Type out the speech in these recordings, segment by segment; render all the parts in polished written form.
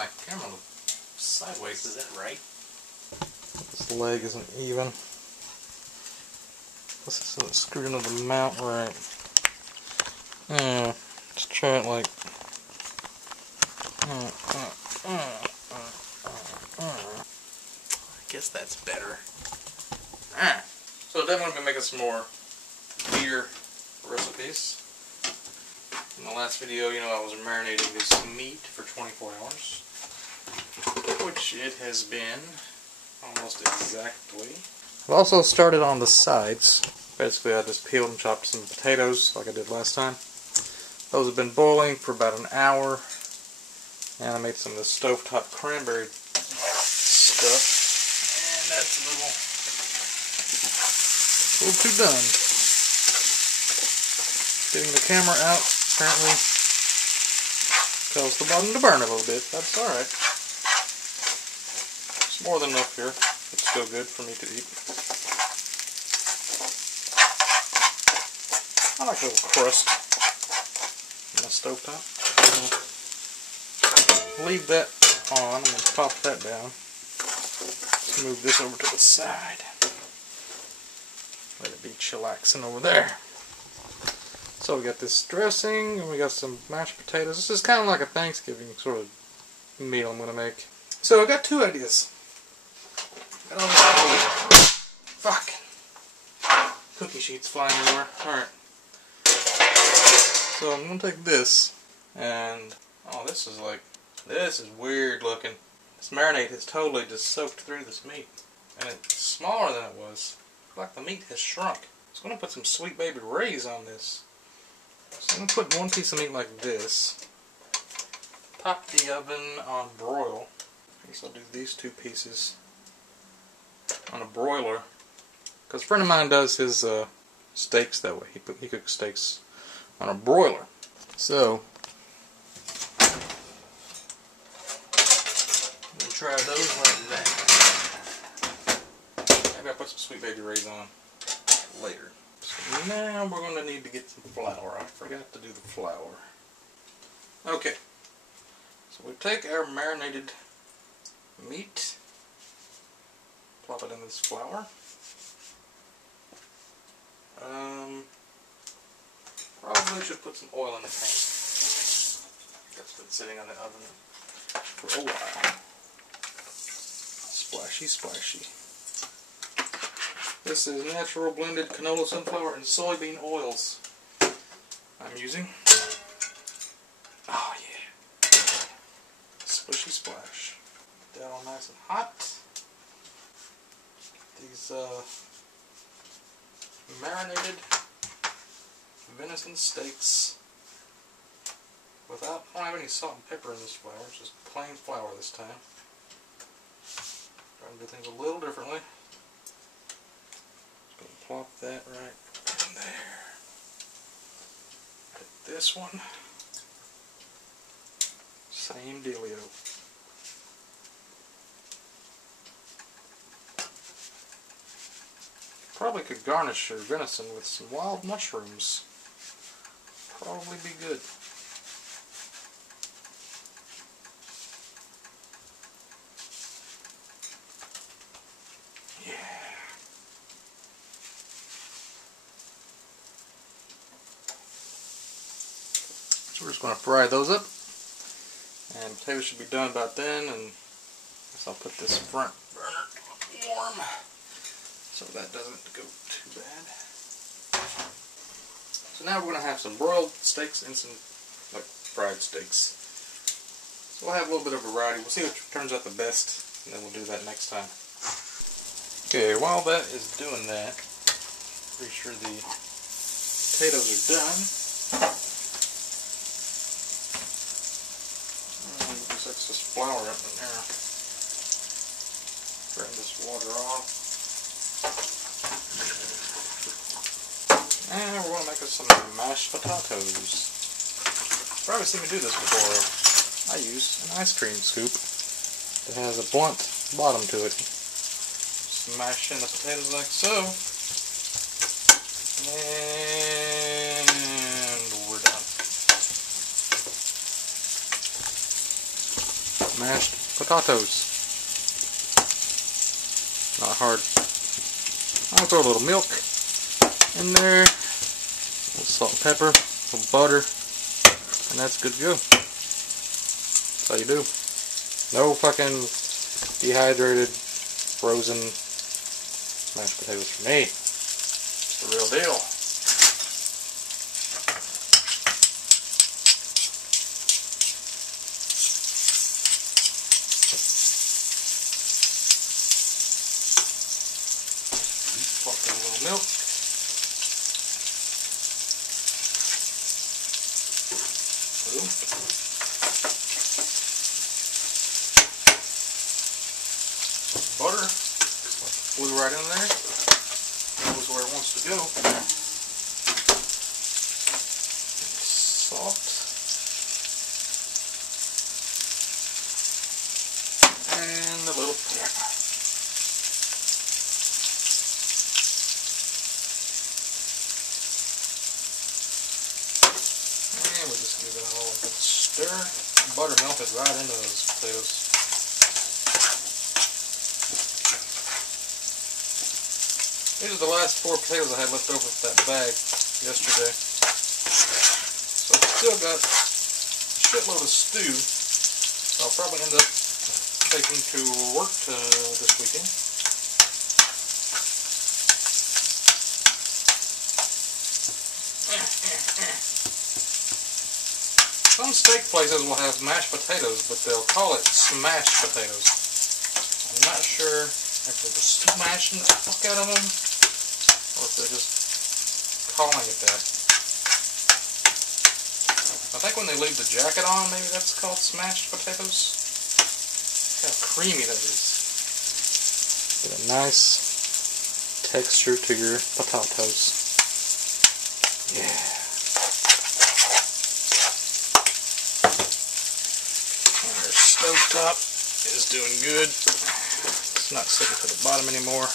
my camera look sideways. Is that right? This leg isn't even. This isn't screwed into the mount right. Let's try it like. I guess that's better. So definitely been making some more beer recipes. In the last video, you know, I was marinating this meat for 24 hours, which it has been almost exactly. I've also started on the sides. Basically, I just peeled and chopped some potatoes like I did last time. Those have been boiling for about an hour, and I made some of the stovetop cranberry stuff, and that's a little too done. Getting the camera out apparently tells the bottom to burn a little bit. That's alright. It's more than enough here. It's still good for me to eat. I like a little crust on the stovetop. Leave that on and then pop that down. Let's move this over to the side. Let it be chillaxing over there. So we got this dressing, and we got some mashed potatoes. This is kind of like a Thanksgiving sort of meal I'm going to make. So I got two ideas. Got all this fucking cookie sheets flying everywhere. Alright. So I'm going to take this, and oh, this is weird looking. This marinade has totally just soaked through this meat, and it's smaller than it was. Like the meat has shrunk. So I'm going to put some Sweet Baby Ray's on this. So I'm going to put one piece of meat like this. Pop the oven on broil. I guess I'll do these two pieces on a broiler. Because a friend of mine does his steaks that way. He cooks steaks on a broiler. So, I'm going to try those like that. Maybe I'll put some Sweet Baby Ray's on later. So now we're going to need to get some flour. I forgot to do the flour. Okay. So we take our marinated meat, plop it in this flour. Probably should put some oil in the pan. That's been sitting in the oven for a while. Splashy, splashy. This is natural blended canola, sunflower, and soybean oils I'm using. Oh yeah. Splishy splash. Get that all nice and hot. These marinated venison steaks without, I don't have any salt and pepper in this flour, it's just plain flour this time. Trying to do things a little differently. Just going to plop that right in there. Take this one. Same dealio. Probably could garnish your venison with some wild mushrooms. Probably be good. Yeah. So we're just going to fry those up. And potatoes should be done about then, and I guess I'll put this front burner warm so that doesn't go too bad. So now we're going to have some broiled steaks and some like fried steaks. So we'll have a little bit of variety. We'll see what turns out the best, and then we'll do that next time. Okay, while that is doing that, pretty sure the potatoes are done. This excess flour up in there. Drain this water off. And we're going to make us some mashed potatoes. You've probably seen me do this before. I use an ice cream scoop that has a blunt bottom to it. Smash in the potatoes like so. And we're done. mashed potatoes. Not hard. I'll throw a little milk in there, a little salt and pepper, a little butter, and that's good to go. That's how you do. No fucking dehydrated, frozen mashed potatoes for me. It's the real deal. Pop in a little milk. Boom. Butter. Flew right in there. Goes where it wants to go. Salt. And a little pepper. And we'll just give it all a good stir. Butter melted right into those potatoes. These are the last 4 potatoes I had left over from that bag yesterday. So I've still got a shitload of stew. So I'll probably end up taking to work this weekend. Some steak places will have mashed potatoes, but they'll call it smashed potatoes. I'm not sure if they're just smashing the fuck out of them, or if they're just calling it that. I think when they leave the jacket on, maybe that's called smashed potatoes. Look how creamy that is. Get a nice texture to your potatoes. Yeah. And our stovetop is doing good. It's not sticking to the bottom anymore.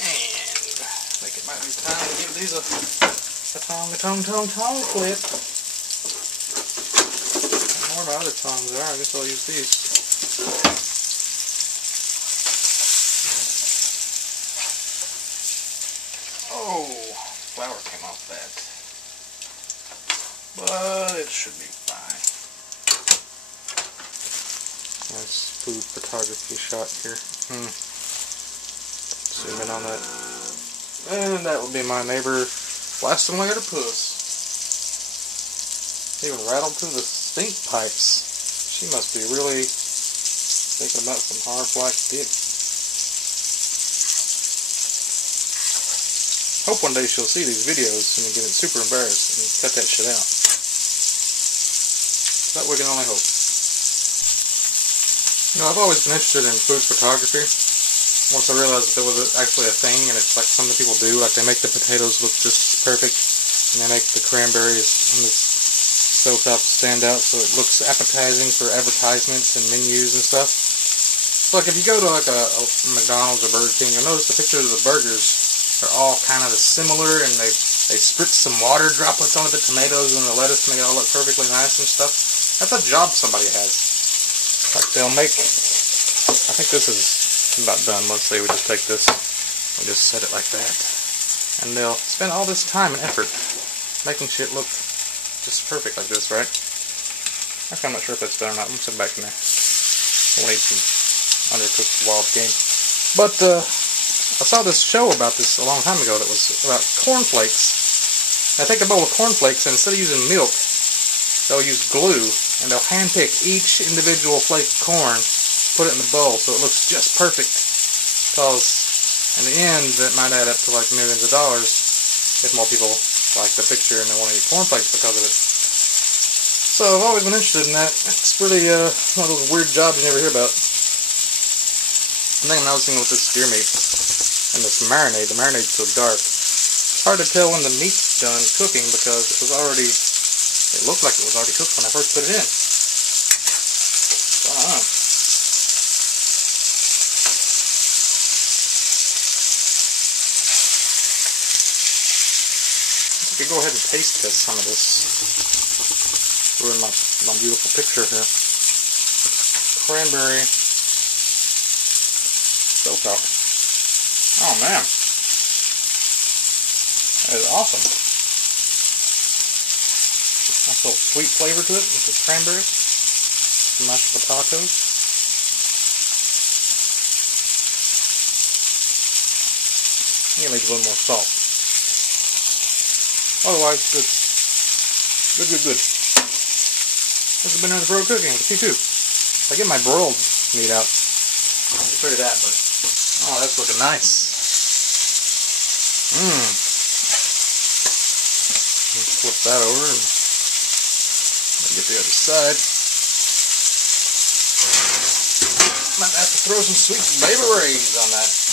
And I think it might be time to give these a tong clip. More of my other tongs are. I guess I'll use these. Oh, flour came off that. But it should be fine. Nice food photography shot here. Zoom in on that. And that would be my neighbor blasting away at her puss. Even rattled through the stink pipes. She must be really thinking about some hard black dick. Hope one day she'll see these videos and get super embarrassed and cut that shit out. But we can only hope. You know, I've always been interested in food photography. Once I realized that there was actually a thing, and it's like something people do, like they make the potatoes look just perfect, and they make the cranberries on the stovetop stand out so it looks appetizing for advertisements and menus and stuff. So like if you go to like a McDonald's or Burger King, you'll notice the pictures of the burgers are all kind of similar, and they spritz some water droplets onto the tomatoes and the lettuce to make it all look perfectly nice and stuff. That's a job somebody has. Like they'll make, I think this is about done. Let's say we just take this, we just set it like that, and they'll spend all this time and effort making shit look just perfect like this, right? Actually, I'm not sure if that's done or not. I'm gonna sit back in there. I want to eat some undercooked wild game. But I saw this show about this a long time ago that was about cornflakes. They take a bowl of cornflakes and instead of using milk, they'll use glue, and they'll handpick each individual flake of corn, put it in the bowl so it looks just perfect, because in the end that might add up to like millions of dollars if more people like the picture and they want to eat cornflakes because of it. So I've always been interested in that. It's really one of those weird jobs you never hear about. The thing I'm noticing with this deer meat and this marinade, the marinade's so dark, it's hard to tell when the meat's done cooking because it looked like it was already cooked when I first put it in. So I don't know. I could go ahead and taste test some of this. Ruin my beautiful picture here. cranberry stovetop. Oh man, that is awesome. Nice little sweet flavor to it with the cranberry, mashed potatoes. You need a little more salt. Otherwise, good. Good. This has been another Bro Cooking with T2. I get my broiled meat out. I'll show you that, but oh, that's looking nice. Let's flip that over and get the other side. Might have to throw some sweet baby rays on that.